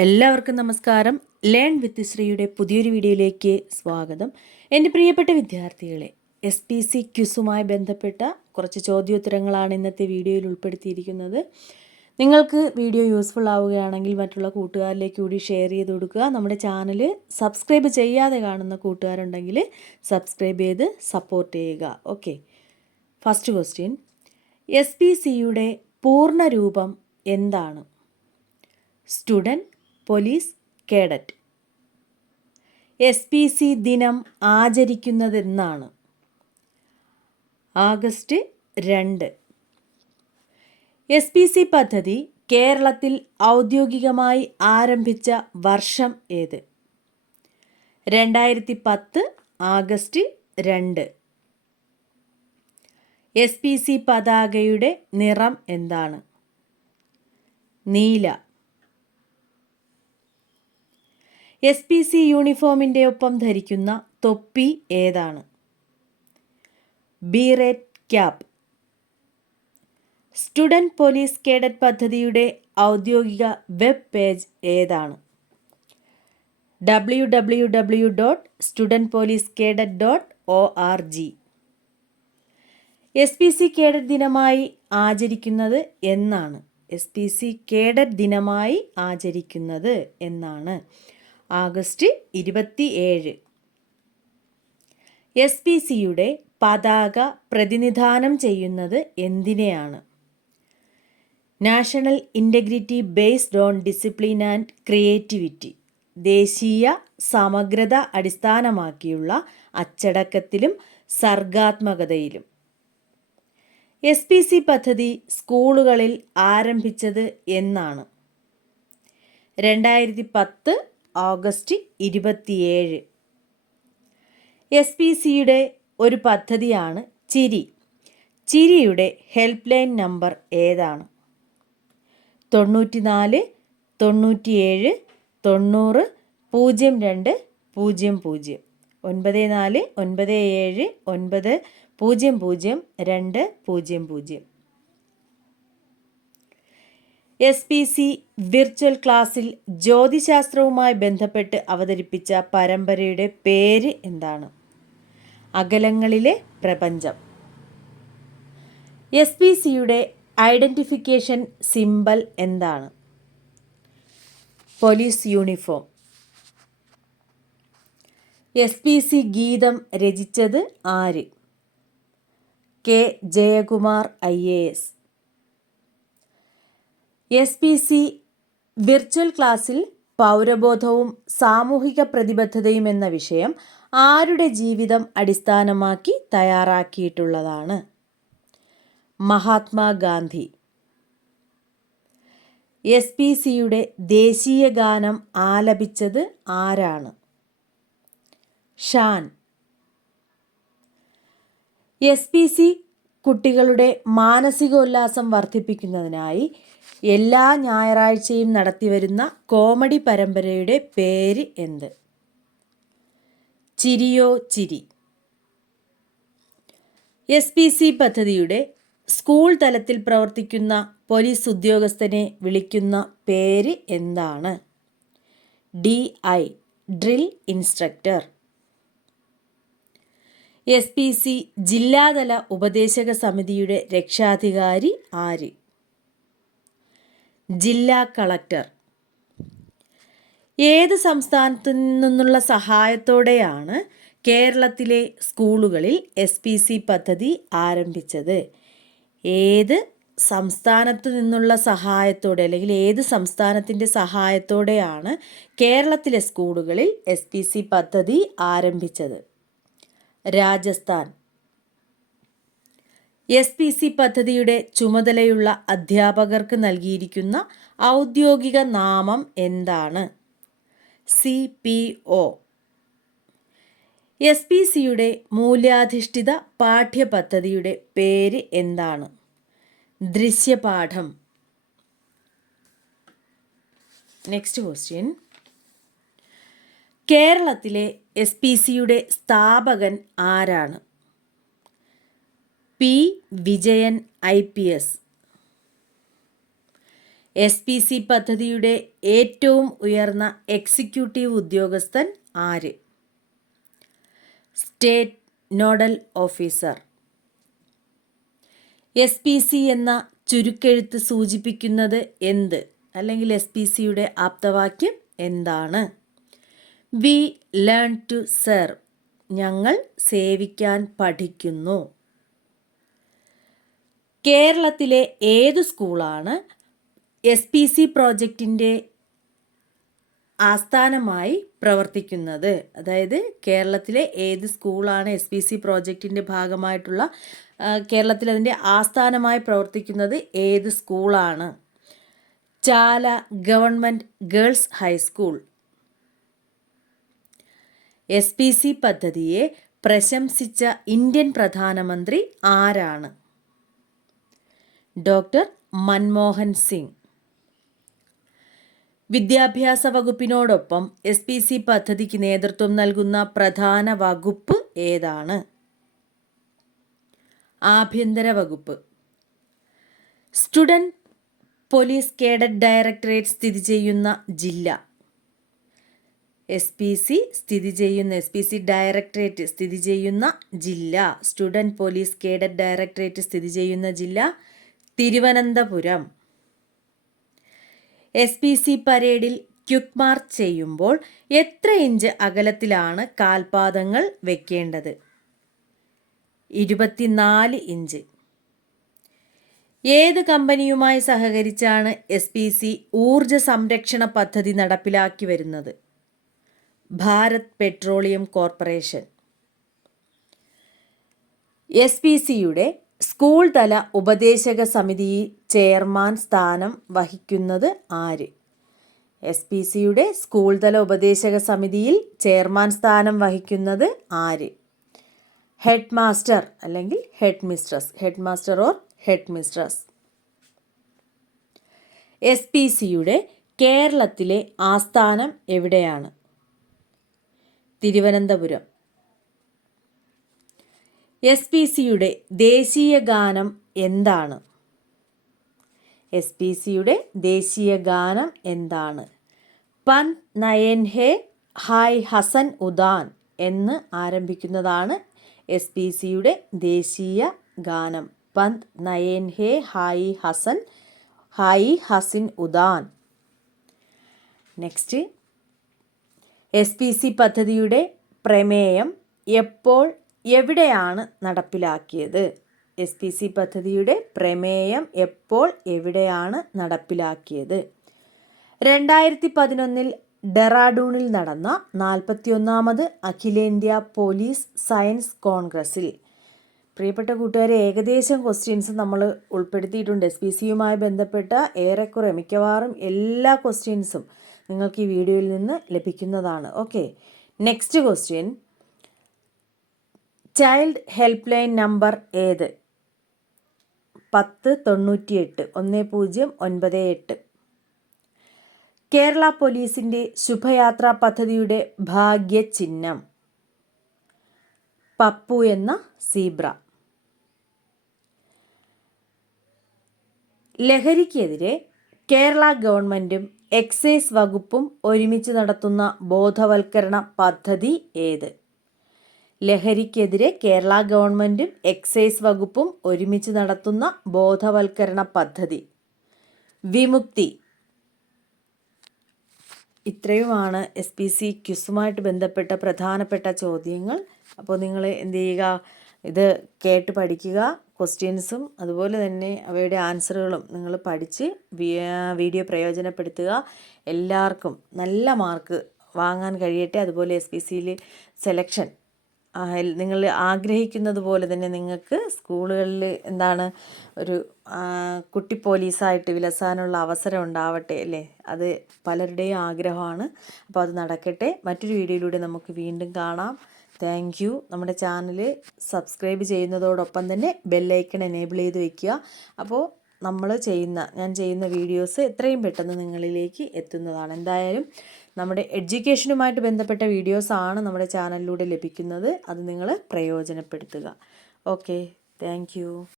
എല്ലാവർക്കും നമസ്കാരം. Learn with ശ്രീയുടെ പുതിയൊരു വീഡിയോയിലേക്ക് സ്വാഗതം. എൻ്റെ പ്രിയപ്പെട്ട വിദ്യാർത്ഥികളെ, SPC ക്വിസുമായി ബന്ധപ്പെട്ട കുറച്ച് ചോദ്യോത്തരങ്ങളാണ് ഇന്നത്തെ വീഡിയോയിൽ ഉൾപ്പെടുത്തിയിരിക്കുന്നത്. നിങ്ങൾക്ക് വീഡിയോ യൂസ്ഫുൾ ആവുകയാണെങ്കിൽ മറ്റുള്ള കൂട്ടുകാരിലേക്ക് കൂടി ഷെയർ ചെയ്ത് കൊടുക്കുക. നമ്മുടെ ചാനൽ സബ്സ്ക്രൈബ് ചെയ്യാതെ കാണുന്ന കൂട്ടുകാരുണ്ടെങ്കിൽ സബ്സ്ക്രൈബ് ചെയ്ത് സപ്പോർട്ട് ചെയ്യുക. Okay, first question. SPCയുടെ പൂർണ്ണ രൂപം എന്താണ്? Student police cadet. SPC ദിനം ആചരിക്കുന്നതെന്നാണ്? ആഗസ്റ്റ് 2. SPC പദ്ധതി കേരളത്തിൽ ഔദ്യോഗികമായി ആരംഭിച്ച വർഷം ഏത്? 2010 ആഗസ്റ്റ് 2. SPC പതാകയുടെ നിറം എന്താണ്? നീല. SPC യൂണിഫോമിൻ്റെ ഒപ്പം ധരിക്കുന്ന തൊപ്പി ഏതാണ്? ബീറേറ്റ് ക്യാപ്പ്. സ്റ്റുഡൻറ്റ് പോലീസ് കേഡറ്റ് പദ്ധതിയുടെ ഔദ്യോഗിക വെബ് പേജ് ഏതാണ്? www.studentpolicecadet.org. SPC കേഡറ്റ് ദിനമായി ആചരിക്കുന്നത് എന്നാണ്? SPC കേഡറ്റ് ദിനമായി ആചരിക്കുന്നത് എന്നാണ്? ആഗസ്റ്റ് 27. SPCയുടെ പതാക പ്രതിനിധാനം ചെയ്യുന്നത് എന്തിനെയാണ്? National integrity based on discipline and creativity. ദേശീയ സമഗ്രത അടിസ്ഥാനമാക്കിയുള്ള അച്ചടക്കത്തിലും സർഗാത്മകതയിലും. SPC പദ്ധതി സ്കൂളുകളിൽ ആരംഭിച്ചത് എന്നാണ്? 2010 ഓഗസ്റ്റ് 27. SPCയുടെ ഒരു പദ്ധതിയാണ് ചിരി. ചിരിയുടെ ഹെൽപ്പ് ലൈൻ നമ്പർ ഏതാണ്? 94 97 90 02 00. 94 97 90 00 200. SPC വിർച്വൽ ക്ലാസ്സിൽ ജ്യോതിശാസ്ത്രവുമായി ബന്ധപ്പെട്ട് അവതരിപ്പിച്ച പരമ്പരയുടെ പേര് എന്താണ്? അകലങ്ങളിലെ പ്രപഞ്ചം. SPCയുടെ ഐഡൻറ്റിഫിക്കേഷൻ സിംബൽ എന്താണ്? Police uniform. SPC ഗീതം രചിച്ചത് ആര്? K. Jayakumar IAS. SPC virtual ക്ലാസ്സിൽ പൗരബോധവും സാമൂഹിക പ്രതിബദ്ധതയും എന്ന വിഷയം ആരുടെ ജീവിതം അടിസ്ഥാനമാക്കി തയ്യാറാക്കിയിട്ടുള്ളതാണ്? മഹാത്മാഗാന്ധി. SPCയുടെ ദേശീയ ഗാനം ആലപിച്ചത് ആരാണ്? ഷാൻ. SPC കുട്ടികളുടെ മാനസികോല്ലാസം വർദ്ധിപ്പിക്കുന്നതിനായി എല്ലാ ഞായറാഴ്ചയും നടത്തിവരുന്ന കോമഡി പരമ്പരയുടെ പേര് എന്ത്? ചിരിയോ ചിരി. SPC പദ്ധതിയുടെ സ്കൂൾ തലത്തിൽ പ്രവർത്തിക്കുന്ന പോലീസ് ഉദ്യോഗസ്ഥനെ വിളിക്കുന്ന പേര് എന്താണ്? DI drill instructor. SPC ജില്ലാതല ഉപദേശക സമിതിയുടെ രക്ഷാധികാരി ആര്? ജില്ലാ കളക്ടർ. ഏത് സംസ്ഥാനത്തു നിന്നുള്ള സഹായത്തോടെയാണ് കേരളത്തിലെ സ്കൂളുകളിൽ SPC പദ്ധതി ആരംഭിച്ചത്? ഏത് സംസ്ഥാനത്തു നിന്നുള്ള സഹായത്തോടെ അല്ലെങ്കിൽ ഏത് സംസ്ഥാനത്തിൻ്റെ സഹായത്തോടെയാണ് കേരളത്തിലെ സ്കൂളുകളിൽ SPC പദ്ധതി ആരംഭിച്ചത്? രാജസ്ഥാൻ. SPC പദ്ധതിയുടെ ചുമതലയുള്ള അധ്യാപകർക്ക് നൽകിയിരിക്കുന്ന ഔദ്യോഗിക നാമം എന്താണ്? CPO. SPCയുടെ മൂല്യാധിഷ്ഠിത പാഠ്യപദ്ധതിയുടെ പേര് എന്താണ്? ദൃശ്യപാഠം. Next question. കേരളത്തിലെ SPCയുടെ സ്ഥാപകൻ ആരാണ്? P. വിജയൻ IPS. SPC പദ്ധതിയുടെ ഏറ്റവും ഉയർന്ന എക്സിക്യൂട്ടീവ് ഉദ്യോഗസ്ഥൻ ആര്? State nodal officer. SPC എന്ന ചുരുക്കെഴുത്ത് സൂചിപ്പിക്കുന്നത് എന്ത്? അല്ലെങ്കിൽ SPCയുടെ ആപ്തവാക്യം എന്താണ്? We learn to serve. ഞങ്ങൾ സേവിക്കാൻ പഠിക്കുന്നു. കേരളത്തിലെ ഏതു സ്കൂളാണ് SPC പ്രോജക്റ്റിൻ്റെ ആസ്ഥാനമായി പ്രവർത്തിക്കുന്നത്? അതായത് കേരളത്തിലെ ഏത് സ്കൂളാണ് SPC പ്രോജക്റ്റിൻ്റെ ഭാഗമായിട്ടുള്ള കേരളത്തിൽ അതിൻ്റെ ആസ്ഥാനമായി പ്രവർത്തിക്കുന്നത് ഏത് സ്കൂളാണ്? ചാല ഗവൺമെൻറ് ഗേൾസ് ഹൈസ്കൂൾ. SPC പദ്ധതിയെ പ്രശംസിച്ച ഇന്ത്യൻ പ്രധാനമന്ത്രി ആരാണ്? ഡോക്ടർ മൻമോഹൻ സിംഗ്. വിദ്യാഭ്യാസ വകുപ്പിനോടൊപ്പം SPC പദ്ധതിക്ക് നേതൃത്വം നൽകുന്ന പ്രധാന വകുപ്പ് ഏതാണ്? ആഭ്യന്തര വകുപ്പ്. സ്റ്റുഡൻറ് പോലീസ് കേഡറ്റ് ഡയറക്ടറേറ്റ് സ്ഥിതി ചെയ്യുന്ന ജില്ല. SPC ഡയറക്ടറേറ്റ് സ്ഥിതി ചെയ്യുന്ന ജില്ല. സ്റ്റുഡൻറ് പോലീസ് കേഡറ്റ് ഡയറക്ടറേറ്റ് സ്ഥിതി ചെയ്യുന്ന ജില്ല തിരുവനന്തപുരം. SPC പരേഡിൽ ക്വിക്ക് മാർച്ച് ചെയ്യുമ്പോൾ എത്ര ഇഞ്ച് അകലത്തിലാണ് കാൽപാദങ്ങൾ വെക്കേണ്ടത്? 24 ഇഞ്ച്. ഏത് കമ്പനിയുമായി സഹകരിച്ചാണ് SPC ഊർജ സംരക്ഷണ പദ്ധതി നടപ്പിലാക്കി വരുന്നത്? Bharat Petroleum Corporation. SPCയുടെ സ്കൂൾ തല ഉപദേശക സമിതി ചെയർമാൻ സ്ഥാനം വഹിക്കുന്നത് ആര്? SPCയുടെ സ്കൂൾ തല ഉപദേശക സമിതിയിൽ ചെയർമാൻ സ്ഥാനം വഹിക്കുന്നത് ആര്? ഹെഡ് മാസ്റ്റർ അല്ലെങ്കിൽ head mistress. Head master or head mistress. SPCയുടെ കേരളത്തിലെ ആസ്ഥാനം എവിടെയാണ്? തിരുവനന്തപുരം. SPCയുടെ ദേശീയ ഗാനം എന്താണ്? SPCയുടെ ദേശീയ ഗാനം എന്താണ്? പന്ത് നയൻ ഹേ ഹായ് ഹസൻ ഉദാൻ എന്ന് ആരംഭിക്കുന്നതാണ് SPCയുടെ ദേശീയ ഗാനം. പന്ത് നയൻ ഹേ ഹായ് ഹസിൻ ഉദാൻ. നെക്സ്റ്റ്, SPC പദ്ധതിയുടെ പ്രമേയം എപ്പോൾ എവിടെയാണ് നടപ്പിലാക്കിയത്? SPC പദ്ധതിയുടെ പ്രമേയം എപ്പോൾ എവിടെയാണ് നടപ്പിലാക്കിയത്? 2011 ഡെറാഡൂണിൽ നടന്ന 41ാമത് അഖിലേന്ത്യാ പോലീസ് സയൻസ് കോൺഗ്രസിൽ. പ്രിയപ്പെട്ട കൂട്ടുകാരെ, ഏകദേശം ക്വസ്റ്റ്യൻസ് നമ്മൾ ഉൾപ്പെടുത്തിയിട്ടുണ്ട്. SPCയുമായി ബന്ധപ്പെട്ട ഏറെക്കുറെ മിക്കവാറും എല്ലാ ക്വസ്റ്റ്യൻസും നിങ്ങൾക്ക് ഈ വീഡിയോയിൽ നിന്ന് ലഭിക്കുന്നതാണ്. Okay, next question. Child help line number ഏത്? 1098 1098. കേരള പോലീസിൻ്റെ ശുഭയാത്രാ പദ്ധതിയുടെ ഭാഗ്യചിഹ്നം പപ്പു എന്ന സീബ്ര. ലഹരിക്കെതിരെ കേരള ഗവൺമെൻറ്റും എക്സൈസ് വകുപ്പും ഒരുമിച്ച് നടത്തുന്ന ബോധവൽക്കരണ പദ്ധതി ഏത്? ലഹരിക്കെതിരെ കേരള ഗവൺമെൻറ്റും എക്സൈസ് വകുപ്പും ഒരുമിച്ച് നടത്തുന്ന ബോധവൽക്കരണ പദ്ധതി വിമുക്തി. ഇത്രയുമാണ് SPC ക്വിസുമായിട്ട് ബന്ധപ്പെട്ട പ്രധാനപ്പെട്ട ചോദ്യങ്ങൾ. അപ്പോൾ നിങ്ങൾ എന്ത് ചെയ്യുക, ഇത് കേട്ട് പഠിക്കുക. ക്വസ്റ്റ്യൻസും അതുപോലെ തന്നെ അവയുടെ ആൻസറുകളും നിങ്ങൾ പഠിച്ച് വീഡിയോ പ്രയോജനപ്പെടുത്തുക. എല്ലാവർക്കും നല്ല മാർക്ക് വാങ്ങാൻ കഴിയട്ടെ. അതുപോലെ SPCയിൽ സെലക്ഷൻ നിങ്ങൾ ആഗ്രഹിക്കുന്നത് പോലെ തന്നെ നിങ്ങൾക്ക് സ്കൂളുകളിൽ എന്താണ് ഒരു കുട്ടി പോലീസായിട്ട് വിലസാനുള്ള അവസരം ഉണ്ടാവട്ടെ അല്ലേ? അത് പലരുടെയും ആഗ്രഹമാണ്. അപ്പോൾ അത് നടക്കട്ടെ. മറ്റൊരു വീഡിയോയിലൂടെ നമുക്ക് വീണ്ടും കാണാം. Thank you. നമ്മുടെ ചാനൽ സബ്സ്ക്രൈബ് ചെയ്യുന്നതോടൊപ്പം തന്നെ ബെല്ലൈക്കൺ എനേബിൾ ചെയ്ത് വയ്ക്കുക. അപ്പോൾ ഞാൻ ചെയ്യുന്ന വീഡിയോസ് എത്രയും പെട്ടെന്ന് നിങ്ങളിലേക്ക് എത്തുന്നതാണ്. എന്തായാലും നമ്മുടെ എഡ്യൂക്കേഷനുമായിട്ട് ബന്ധപ്പെട്ട വീഡിയോസാണ് നമ്മുടെ ചാനലിലൂടെ ലഭിക്കുന്നത്. അത് നിങ്ങൾ പ്രയോജനപ്പെടുത്തുക. Okay, thank you.